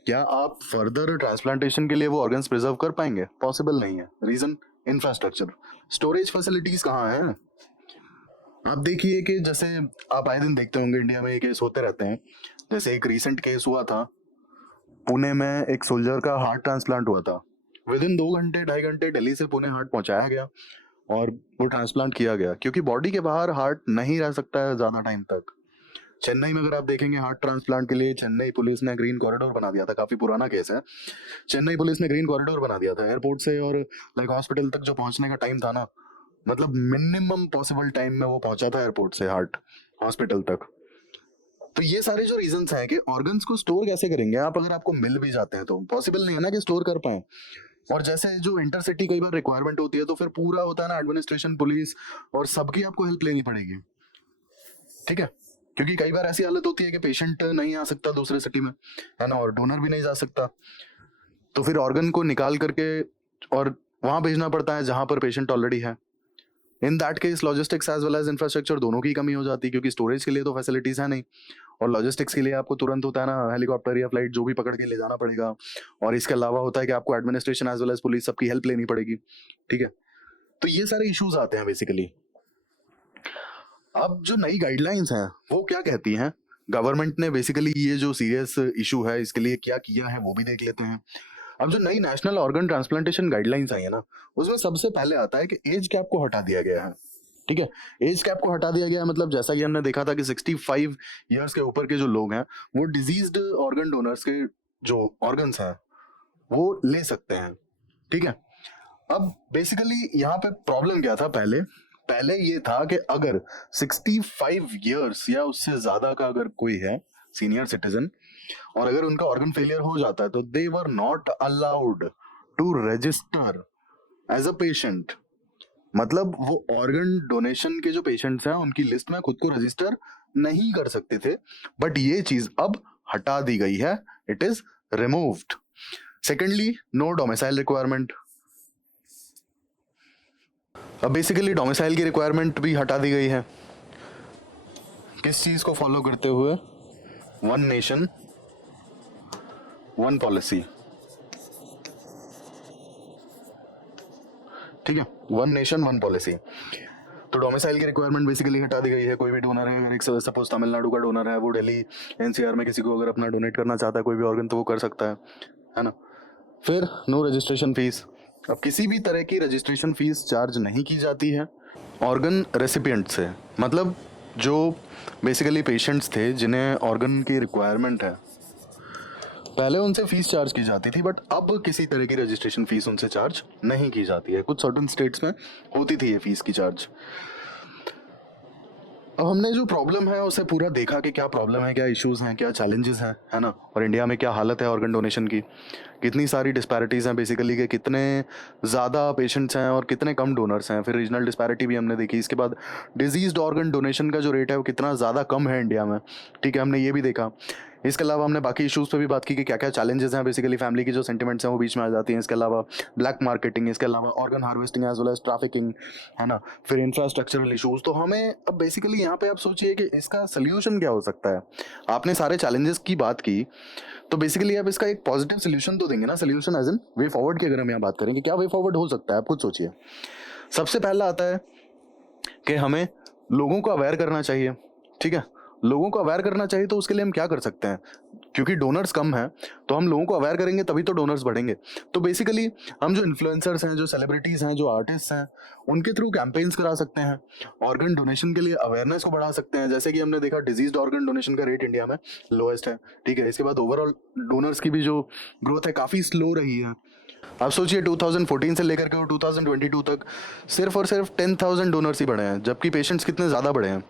क्या आप फर्दर ट्रांसप्लांटेशन के लिए वो ऑर्गन्स प्रिजर्व कर पाएंगे? पॉसिबल नहीं है। Reason, infrastructure. स्टोरेज फैसिलिटीज कहाँ है? आप देखिए कि जैसे आप आए दिन देखते होंगे इंडिया में ये केस होते रहते हैं। जैसे एक रीसेंट केस हुआ था पुणे में, एक सोल्जर का हार्ट ट्रांसप्लांट हुआ था। विद इन 2 घंटे 2.5 घंटे दिल्ली से पुणे हार्ट पहुंचाया गया और वो ट्रांसप्लांट किया गया, क्योंकि बॉडी के बाहर हार्ट नहीं रह सकता है ज्यादा टाइम तक। चेन्नई में अगर आप देखेंगे हार्ट ट्रांसप्लांट के लिए चेन्नई पुलिस ने ग्रीन कॉरिडोर बना दिया था। काफी पुराना केस है। चेन्नई पुलिस ने ग्रीन कॉरिडोर बना दिया था एयरपोर्ट से, और लाइक हॉस्पिटल तक जो पहुंचने का टाइम था ना, मतलब मिनिमम पॉसिबल टाइम में वो पहुंचा था एयरपोर्ट से हार्ट हॉस्पिटल तक। तो ये सारे जो रीजंस हैं कि ऑर्गन्स को स्टोर कैसे करेंगे आप, अगर आपको मिल भी जाते हैं तो पॉसिबल नहीं है ना कि स्टोर कर पाए। और जैसे जो इंटरसिटी कई बार रिक्वायरमेंट होती है, तो फिर पूरा होता है ना एडमिनिस्ट्रेशन, पुलिस और सबकी आपको हेल्प लेनी पड़ेगी। ठीक है, क्योंकि कई बार ऐसी हालत होती है कि पेशेंट नहीं आ सकता दूसरे सिटी में, है ना, और डोनर भी नहीं जा सकता, तो फिर ऑर्गन को निकाल करके और वहां भेजना पड़ता है जहां पर पेशेंट ऑलरेडी है। In that case logistics as well as infrastructure दोनों की कमी हो जाती है, क्योंकि स्टोरेज के लिए तो फैसिलिटीज है नहीं, और लॉजिस्टिक्स के लिए आपको तुरंत होता है ना हेलीकॉप्टर या फ्लाइट जो भी पकड़ के ले जाना पड़ेगा, और इसके अलावा होता है कि आपको administration as well as police सबकी हेल्प लेनी पड़ेगी। ठीक है, तो ये सारे इश्यूज आते हैं बेसिकली। अब जो नई गाइडलाइंस हैं वो क्या कहती हैं, गवर्नमेंट ने बेसिकली ये जो सीरियस इशू है इसके लिए क्या किया है वो भी देख लेते हैं। अब जो नई नेशनल ऑर्गन ट्रांसप्लांटेशन गाइडलाइंस आई है ना, उसमें सबसे पहले आता है कि एज कैप को हटा दिया गया है। ठीक है, एज कैप को हटा दिया गया है, मतलब जैसा कि हमने देखा था कि 65 इयर्स के ऊपर के जो लोग हैं वो डिजीज्ड ऑर्गन डोनर्स के जो ऑर्गन्स हैं वो ले सकते हैं। ठीक है, अब बेसिकली यहाँ पे प्रॉब्लम क्या था, पहले पहले ये था कि अगर 65 इयर्स या उससे ज्यादा का अगर कोई है सीनियर सिटीजन, और अगर उनका ऑर्गन फेलियर हो जाता है, तो they were not allowed to register as a patient. मतलब वो ऑर्गन डोनेशन के जो पेशेंट्स हैं उनकी लिस्ट में खुद को रजिस्टर नहीं कर सकते थे, बट ये चीज अब हटा दी गई है, it is removed. Secondly, no domicile requirement. अब बेसिकली डोमिसाइल की रिक्वायरमेंट भी हटा दी गई है। किस चीज को फॉलो करते हुए? One nation one policy. ठीक है, वन नेशन वन पॉलिसी। तो डोमिसाइल की रिक्वायरमेंट बेसिकली हटा दी गई है। कोई भी डोनर है, अगर एक सपोज तमिलनाडु का डोनर है, वो दिल्ली एनसीआर में किसी को अगर अपना डोनेट करना चाहता है कोई भी ऑर्गन, तो वो कर सकता है ना। फिर नो रजिस्ट्रेशन फीस। अब किसी भी तरह की रजिस्ट्रेशन फीस चार्ज नहीं की जाती है ऑर्गन रेसिपिएंट से। मतलब जो बेसिकली पेशेंट्स थे जिन्हें ऑर्गन की रिक्वायरमेंट है, पहले उनसे फीस चार्ज की जाती थी, बट अब किसी तरह की रजिस्ट्रेशन फीस उनसे चार्ज नहीं की जाती है। कुछ सर्टेन स्टेट्स में होती थी ये फीस की चार्ज। अब हमने जो प्रॉब्लम है उसे पूरा देखा कि क्या प्रॉब्लम है, क्या इश्यूज हैं, क्या चैलेंजेस हैं, है ना, और इंडिया में क्या हालत है ऑर्गन डोनेशन की, कितनी सारी डिस्पैरिटीज हैं बेसिकली, कि कितने ज़्यादा पेशेंट्स हैं और कितने कम डोनर्स हैं। फिर रीजनल डिस्पैरिटी भी हमने देखी। इसके बाद डिजीज्ड ऑर्गन डोनेशन का जो रेट है वो कितना ज़्यादा कम है इंडिया में। ठीक है, हमने ये भी देखा। इसके अलावा हमने बाकी इश्यूज़ पे भी बात की कि क्या क्या चैलेंजेस हैं, बेसिकली फैमिली की जो सेंटिमेंट्स हैं वो बीच में आ जाती हैं। इसके अलावा ब्लैक मार्केटिंग, इसके अलावा organ harvesting as well as trafficking, है ना, फिर इंफ्रास्ट्रक्चरल इश्यूज़। तो हमें अब बेसिकली यहाँ पे आप सोचिए कि इसका सोल्यूशन क्या हो सकता है। आपने सारे चैलेंजेस की बात की, तो बेसिकली आप इसका एक पॉजिटिव सोल्यूशन तो देंगे ना। Solution as in way forward की अगर हम यहाँ बात करें कि क्या वे फॉरवर्ड हो सकता है, आप खुद सोचिए। सबसे पहला आता है कि हमें लोगों को अवेयर करना चाहिए। ठीक है, लोगों को अवेयर करना चाहिए, तो उसके लिए हम क्या कर सकते हैं? क्योंकि डोनर्स कम हैं, तो हम लोगों को अवेयर करेंगे तभी तो डोनर्स बढ़ेंगे। तो बेसिकली हम जो इन्फ्लुएंसर्स हैं, जो सेलिब्रिटीज़ हैं, जो आर्टिस्ट हैं, उनके थ्रू कैंपेन्स करा सकते हैं, ऑर्गन डोनेशन के लिए अवेयरनेस को बढ़ा सकते हैं। जैसे कि हमने देखा डिजीज्ड ऑर्गन डोनेशन का रेट इंडिया में लोएस्ट है, ठीक है। इसके बाद ओवरऑल डोनर्स की भी जो ग्रोथ है काफ़ी स्लो रही है। आप सोचिए 2014 से लेकर के 2022 तक सिर्फ और सिर्फ 10,000 डोनर्स ही बढ़े हैं, जबकि पेशेंट्स कितने ज़्यादा बढ़े हैं।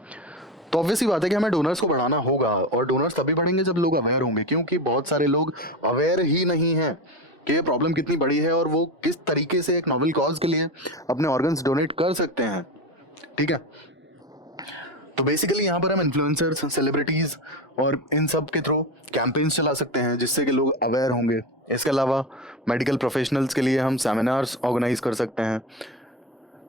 तो ऑब्वियस ही बात है कि हमें डोनर्स को बढ़ाना होगा, और डोनर्स तभी बढ़ेंगे जब लोग अवेयर होंगे, क्योंकि बहुत सारे लोग अवेयर ही नहीं हैं कि ये प्रॉब्लम कितनी बड़ी है और वो किस तरीके से एक नोबल कॉज के लिए अपने ऑर्गन्स डोनेट कर सकते हैं, ठीक है। तो बेसिकली यहाँ पर हम इन्फ्लुएंसर्स, सेलिब्रिटीज़ और इन सब के थ्रू कैंपेन्स चला सकते हैं जिससे कि लोग अवेयर होंगे। इसके अलावा मेडिकल प्रोफेशनल्स के लिए हम सेमिनार्स ऑर्गेनाइज कर सकते हैं,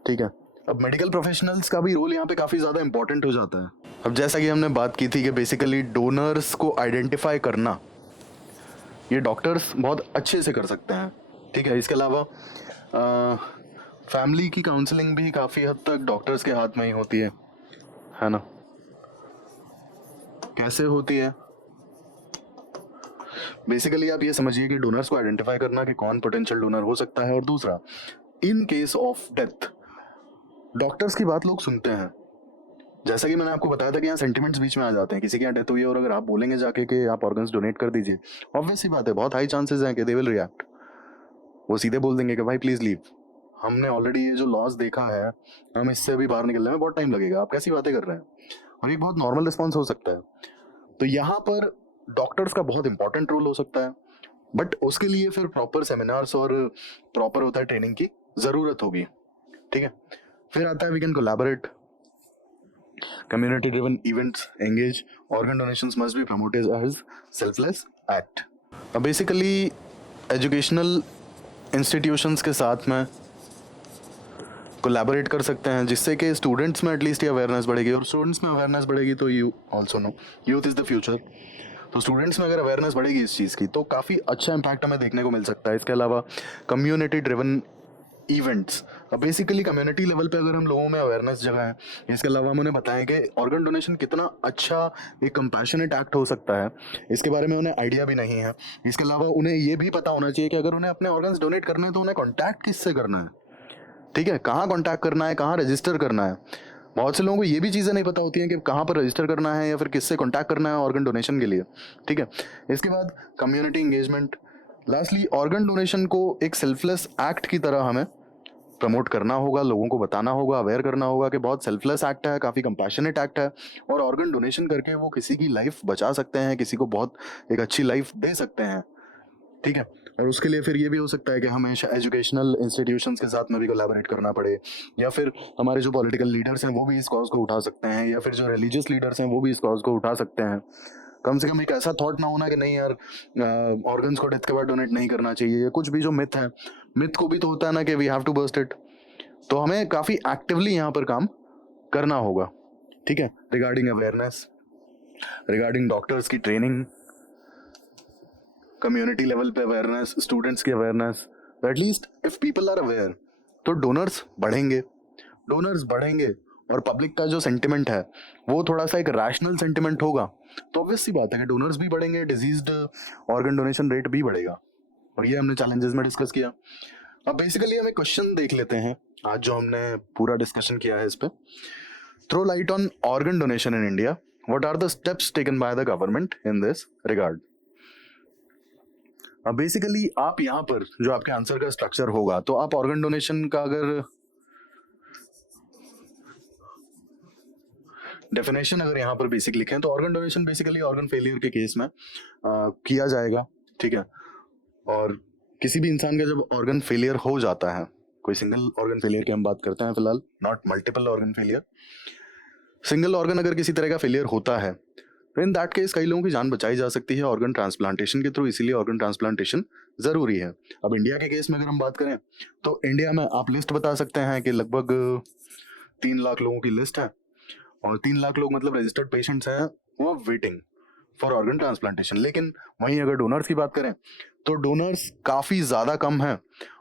ठीक है। अब मेडिकल प्रोफेशनल्स का भी रोल यहाँ पे काफ़ी ज़्यादा इंपॉर्टेंट हो जाता है। अब जैसा कि हमने बात की थी कि बेसिकली डोनर्स को आइडेंटिफाई करना ये डॉक्टर्स बहुत अच्छे से कर सकते हैं, ठीक है। इसके अलावा फैमिली की काउंसलिंग भी काफ़ी हद तक डॉक्टर्स के हाथ में ही होती है ना। कैसे होती है? बेसिकली आप ये समझिए कि डोनर्स को आइडेंटिफाई करना कि कौन पोटेंशियल डोनर हो सकता है, और दूसरा, in case of death doctors की बात लोग सुनते हैं। जैसा कि मैंने आपको बताया था कि यहाँ सेंटिमेंट्स बीच में आ जाते हैं। किसी की यहाँ डेथ हुई है और अगर आप बोलेंगे जाके कि आप ऑर्गन्स डोनेट कर दीजिए, ऑब्वियस सी बात है, बहुत हाई चांसेस हैं कि दे विल रिएक्ट। वो सीधे बोल देंगे कि भाई प्लीज लीव, हमने ऑलरेडी ये जो लॉस देखा है, हम इससे भी बाहर निकलने में बहुत टाइम लगेगा, आप कैसी बातें कर रहे हैं। और ये बहुत नॉर्मल रिस्पॉन्स हो सकता है। तो यहाँ पर डॉक्टर्स का बहुत इंपॉर्टेंट रोल हो सकता है, बट उसके लिए फिर प्रॉपर सेमिनार्स और प्रॉपर होता है ट्रेनिंग की ज़रूरत होगी, ठीक है। फिर आता है we can collaborate, community driven events engage, organ donations must be promoted as selfless act। अब बेसिकली एजुकेशनल इंस्टीट्यूशंस के साथ में कोलैबोरेट कर सकते हैं जिससे कि स्टूडेंट्स में एटलीस्ट ये अवेयरनेस बढ़ेगी, और स्टूडेंट्स में अवेयरनेस बढ़ेगी तो you also know youth is the future. तो स्टूडेंट्स में अगर अवेयरनेस बढ़ेगी इस चीज़ की तो काफ़ी अच्छा इम्पैक्ट हमें देखने को मिल सकता है। इसके अलावा कम्युनिटी ड्रिवन इवेंट्स, अब बेसिकली कम्युनिटी लेवल पे अगर हम लोगों में अवेयरनेस जगाएं, इसके अलावा हम उन्हें बताएं कि ऑर्गन डोनेशन कितना अच्छा एक कंपैशनेट एक्ट हो सकता है, इसके बारे में उन्हें आइडिया भी नहीं है। इसके अलावा उन्हें ये भी पता होना चाहिए कि अगर उन्हें अपने ऑर्गन्स डोनेट करने हैं तो उन्हें कॉन्टैक्ट किससे करना है, ठीक है, कहाँ कॉन्टैक्ट करना है, कहाँ रजिस्टर करना है। बहुत से लोगों को ये भी चीज़ें नहीं पता होती हैं कि कहाँ पर रजिस्टर करना है या फिर किससे कॉन्टैक्ट करना है ऑर्गन डोनेशन के लिए, ठीक है। इसके बाद community engagement, lastly organ donation को एक सेल्फलेस एक्ट की तरह हमें प्रमोट करना होगा, लोगों को बताना होगा, अवेयर करना होगा कि बहुत सेल्फलेस एक्ट है, काफ़ी कंपैशनेट एक्ट है, और ऑर्गन डोनेशन करके वो किसी की लाइफ बचा सकते हैं, किसी को बहुत एक अच्छी लाइफ दे सकते हैं, ठीक है। और उसके लिए फिर ये भी हो सकता है कि हमें एजुकेशनल इंस्टीट्यूशंस के साथ में भी कोलैबोरेट करना पड़े, या फिर हमारे जो पॉलिटिकल लीडर्स हैं वो भी इस कॉज को उठा सकते हैं, या फिर जो रिलीजियस लीडर्स हैं वो भी इस कॉज को उठा सकते हैं। कम से कम एक ऐसा थॉट ना होना कि नहीं यार ऑर्गन्स को डेथ के बाद डोनेट नहीं करना चाहिए, या कुछ भी जो मिथ है, मिथ को भी तो होता है ना कि we have to burst it. तो हमें काफ़ी एक्टिवली यहाँ पर काम करना होगा, ठीक है, रिगार्डिंग अवेयरनेस, रिगार्डिंग डॉक्टर्स की ट्रेनिंग, कम्युनिटी लेवल पे अवेयरनेस, स्टूडेंट्स की awareness. At least if people are aware तो डोनर्स बढ़ेंगे और पब्लिक का जो सेंटिमेंट है वो थोड़ा सा एक रैशनल सेंटिमेंट होगा, तो ऑब्वियस सी बात है कि डोनर्स भी बढ़ेंगे, डिजीज्ड ऑर्गन डोनेशन रेट भी बढ़ेगा। और ये हमने चैलेंजेस में डिस्कस किया। अब बेसिकली हम एक क्वेश्चन देख लेते हैं आज जो हमने पूरा डिस्कशन किया है इस पे। Throw light on organ donation in India, what are the steps taken by the government in this regard. अब बेसिकली आप यहाँ पर जो आपके आंसर का स्ट्रक्चर होगा, तो आप ऑर्गन डोनेशन का अगर डेफिनेशन अगर यहाँ पर बेसिक लिखें तो organ donation basically organ failure के केस में किया जाएगा, ठीक है। और किसी भी इंसान का जब ऑर्गन फेलियर हो जाता है, कोई सिंगल ऑर्गन फेलियर की हम बात करते हैं फिलहाल, not multiple organ failure, single organ अगर किसी तरह का फेलियर होता है तो इन दैट केस कई लोगों की जान बचाई जा सकती है ऑर्गन ट्रांसप्लांटेशन के थ्रू, इसीलिए ऑर्गन ट्रांसप्लांटेशन जरूरी है। अब इंडिया के केस में अगर हम बात करें तो इंडिया में आप लिस्ट बता सकते हैं कि लगभग 3 लाख लोगों की लिस्ट है, और 3 लाख लोग मतलब रजिस्टर्ड पेशेंट्स हैं वो वेटिंग फॉर ऑर्गन ट्रांसप्लांटेशन। लेकिन वहीं अगर डोनर्स की बात करें तो डोनर्स काफ़ी ज़्यादा कम हैं,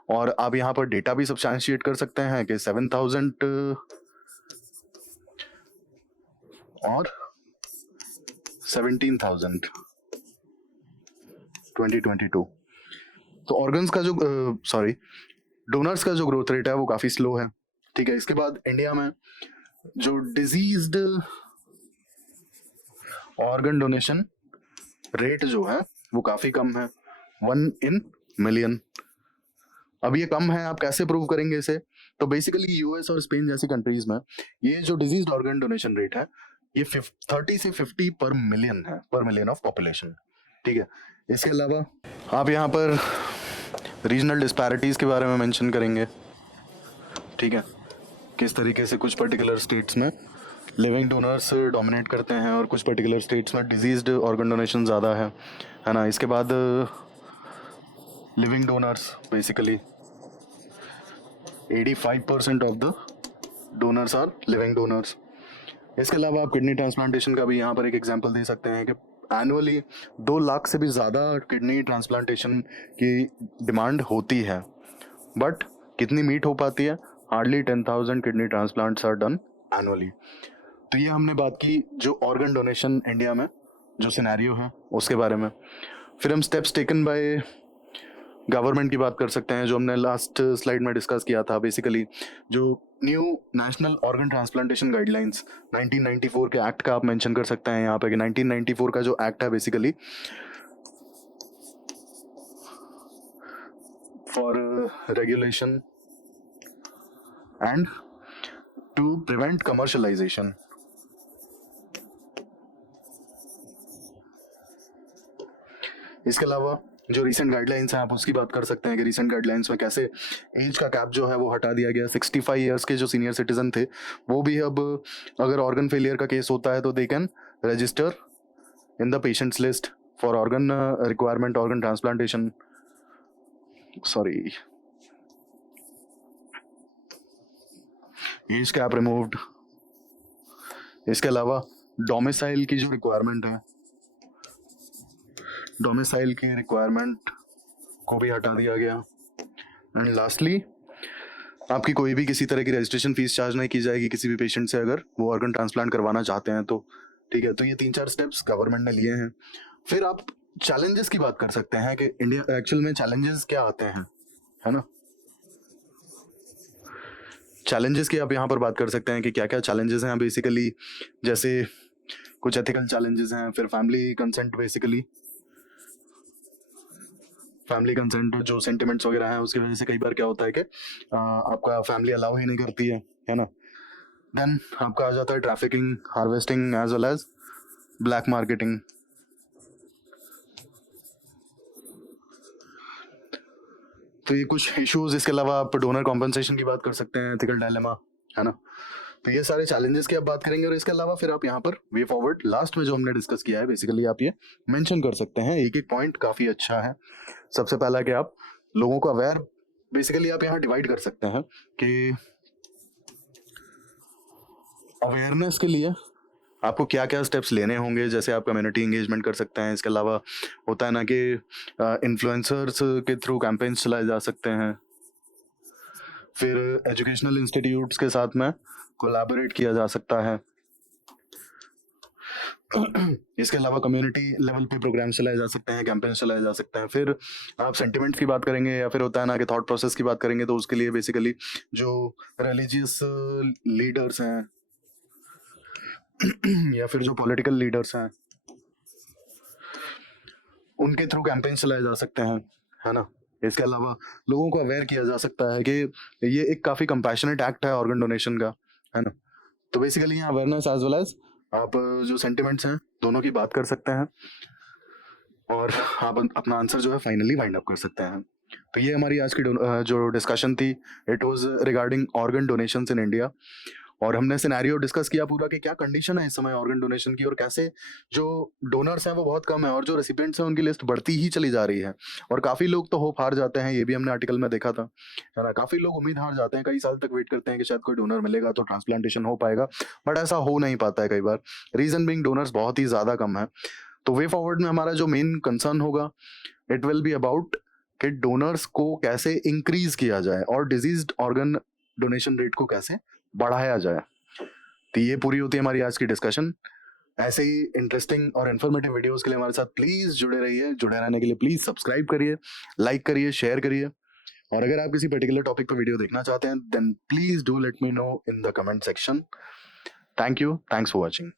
और आप यहाँ पर डेटा भी सब्सटैंशिएट कर सकते हैं कि 7,000 और 17,000 2022। तो ऑर्गन्स का जो डोनर्स का जो ग्रोथ रेट है वो काफ़ी स्लो है, ठीक है। इसके बाद इंडिया में जो डिजीज्ड ऑर्गन डोनेशन रेट जो है वो काफ़ी कम है, 1 in million। अब ये कम है, आप कैसे प्रूव करेंगे इसे? तो बेसिकली यूएस और स्पेन जैसी कंट्रीज में ये जो डिजीज ऑर्गन डोनेशन रेट है ये 30 से 50 पर मिलियन है, पर मिलियन ऑफ पॉपुलेशन, ठीक है। इसके अलावा आप यहाँ पर रीजनल डिस्पैरिटीज के बारे में मेंशन करेंगे, ठीक है, किस तरीके से कुछ पर्टिकुलर स्टेट्स में लिविंग डोनर्स डोमिनेट करते हैं और कुछ पर्टिकुलर स्टेट्स में डिजीज्ड ऑर्गन डोनेशन ज़्यादा है ना। इसके बाद living donors basically 85% of the donors are living donors. इसके अलावा आप किडनी ट्रांसप्लांटेशन का भी यहाँ पर एक एग्जांपल दे सकते हैं कि एनुअली 2 लाख से भी ज़्यादा किडनी ट्रांसप्लांटेशन की डिमांड होती है, बट कितनी मीट हो पाती है? Hardly 10,000 kidney transplants are done annually. तो ये हमने बात की जो ऑर्गन डोनेशन इंडिया में जो सिनेरियो है उसके बारे में। फिर हम स्टेप्स टेकन बाय गवर्नमेंट की बात कर सकते हैं, जो हमने लास्ट स्लाइड में डिस्कस किया था। बेसिकली जो new national organ transplantation guidelines 1994 के एक्ट का आप मेंशन कर सकते हैं यहाँ पे कि 1994 का जो एक्ट है basically for regulation and to prevent commercialisation. इसके अलावा जो रीसेंट गाइडलाइंस हैं आप उसकी बात कर सकते हैं कि रीसेंट गाइडलाइंस में कैसे एज का कैप जो है वो हटा दिया गया। 65 ईयर्स के जो सीनियर सिटीजन थे वो भी अब अगर ऑर्गन फेलियर का केस होता है तो they can register in the patients list for organ requirement organ transplantation. Sorry, age cap removed. इसके अलावा डोमिसाइल की जो रिक्वायरमेंट है, डोमिसाइल की रिक्वायरमेंट को भी हटा दिया गया। एंड लास्टली आपकी कोई भी किसी तरह की रजिस्ट्रेशन फीस चार्ज नहीं की जाएगी किसी भी पेशेंट से अगर वो ऑर्गन ट्रांसप्लांट करवाना चाहते हैं तो, ठीक है। तो ये 3-4 स्टेप्स गवर्नमेंट ने लिए हैं। फिर आप चैलेंजेस की बात कर सकते हैं कि इंडिया एक्चुअल में चैलेंजेस क्या आते हैं, है ना। चैलेंजेस की आप यहाँ पर बात कर सकते हैं कि क्या क्या चैलेंजेस हैं बेसिकली, जैसे कुछ एथिकल चैलेंजेस हैं, फिर family consent, basically family consent जो सेंटिमेंट्स वगैरह हैं उसकी वजह से कई बार क्या होता है कि आपका फैमिली अलाउ ही नहीं करती है ना। देन आपका आ जाता है trafficking, harvesting as well as black marketing. तो ये कुछ इश्यूज। इसके अलावा आप डोनर कॉम्पनसेशन की बात कर सकते हैं, एथिकल डायलेमा, है ना। तो ये सारे चैलेंजेस की आप बात करेंगे और इसके अलावा फिर आप यहाँ पर वे फॉरवर्ड लास्ट में जो हमने डिस्कस किया है बेसिकली आप ये मेंशन कर सकते हैं। एक एक पॉइंट काफ़ी अच्छा है। सबसे पहला कि आप लोगों को अवेयर, बेसिकली आप यहाँ डिवाइड कर सकते हैं कि अवेयरनेस के लिए आपको क्या क्या स्टेप्स लेने होंगे। जैसे आप कम्युनिटी इंगेजमेंट कर सकते हैं। इसके अलावा होता है ना कि इन्फ्लुएंसर्स के थ्रू कैंपेन्स चलाए जा सकते हैं। फिर एजुकेशनल इंस्टीट्यूट्स के साथ में कोलैबोरेट किया जा सकता है। इसके अलावा कम्युनिटी लेवल पे प्रोग्राम चलाए जा सकते हैं, कैंपेन चलाए जा सकते हैं। फिर आप सेंटिमेंट्स की बात करेंगे या फिर होता है ना कि थॉट प्रोसेस की बात करेंगे तो उसके लिए बेसिकली जो रिलीजियस लीडर्स हैं या फिर जो पॉलिटिकल लीडर्स हैं उनके थ्रू कैंपेन चलाए जा सकते हैं, है ना। इसके अलावा लोगों को अवेयर किया जा सकता है कि ये एक काफ़ी कंपैशनेट एक्ट है ऑर्गन डोनेशन का, है ना। तो बेसिकली यहाँ अवेयरनेस एज वेल एज आप जो सेंटिमेंट्स हैं दोनों की बात कर सकते हैं और आप अपना आंसर जो है फाइनली वाइंड अप कर सकते हैं। तो ये हमारी आज की जो डिस्कशन थी, it was regarding organ donations in India. और हमने सिनेरियो डिस्कस किया पूरा कि क्या कंडीशन है इस समय ऑर्गन डोनेशन की और कैसे जो डोनर्स हैं वो बहुत कम है और जो रेसिपिएंट्स हैं उनकी लिस्ट बढ़ती ही चली जा रही है। और काफ़ी लोग तो होप हार जाते हैं, ये भी हमने आर्टिकल में देखा था, है ना। काफ़ी लोग उम्मीद हार जाते हैं, कई साल तक वेट करते हैं कि शायद कोई डोनर मिलेगा तो ट्रांसप्लांटेशन हो पाएगा, बट ऐसा हो नहीं पाता है कई बार। रीज़न बीइंग डोनर्स बहुत ही ज़्यादा कम है। तो वे फॉरवर्ड में हमारा जो मेन कंसर्न होगा इट विल बी अबाउट कि डोनर्स को कैसे इंक्रीज किया जाए और डिजीज्ड ऑर्गन डोनेशन रेट को कैसे बढ़ाया जाए। तो ये पूरी होती है हमारी आज की डिस्कशन। ऐसे ही इंटरेस्टिंग और इन्फॉर्मेटिव वीडियोस के लिए हमारे साथ प्लीज जुड़े रहिए। जुड़े रहने के लिए प्लीज सब्सक्राइब करिए, लाइक करिए, शेयर करिए। और अगर आप किसी पर्टिकुलर टॉपिक पर वीडियो देखना चाहते हैं then please do let me know in the comment section. Thank you, thanks for watching.